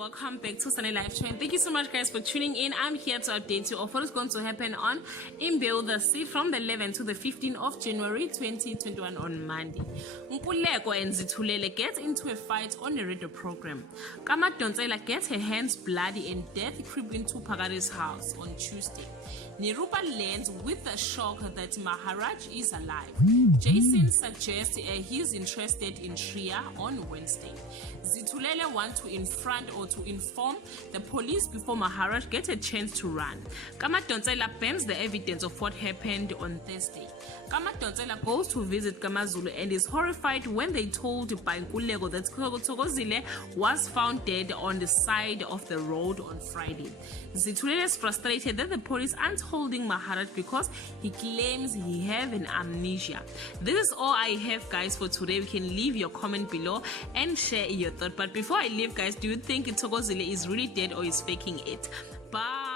welcome back to Sunday Live Show, and thank you so much guys for tuning in. I'm here to update you of what is going to happen on Imbewu the Sea from the 11th to the 15th of January 2021 on Monday. Mpuleko and Zithulele get into a fight on the radio program. Kamadonsela gets her hands bloody and death creep into Phakadi's house on Tuesday. Nirupa lands with the shock that Maharaj is alive. Jason suggests he's interested in Shreya on Wednesday. Zithulele wants to inform the police before Maharaj gets a chance to run. Kamadonsela burns the evidence of what happened on Thursday. Kamadonsela goes to visit KaMaZulu and is horrified when they told by Nkululeko that Thokozile was found dead on the side of the road on Friday. Zithulele is frustrated that the police aren't holding Maharaj because he claims he have an amnesia. This is all I have guys for today. You can leave your comment below and share your thought. But before I leave guys, do you think Thokozile is really dead or is faking it? Bye.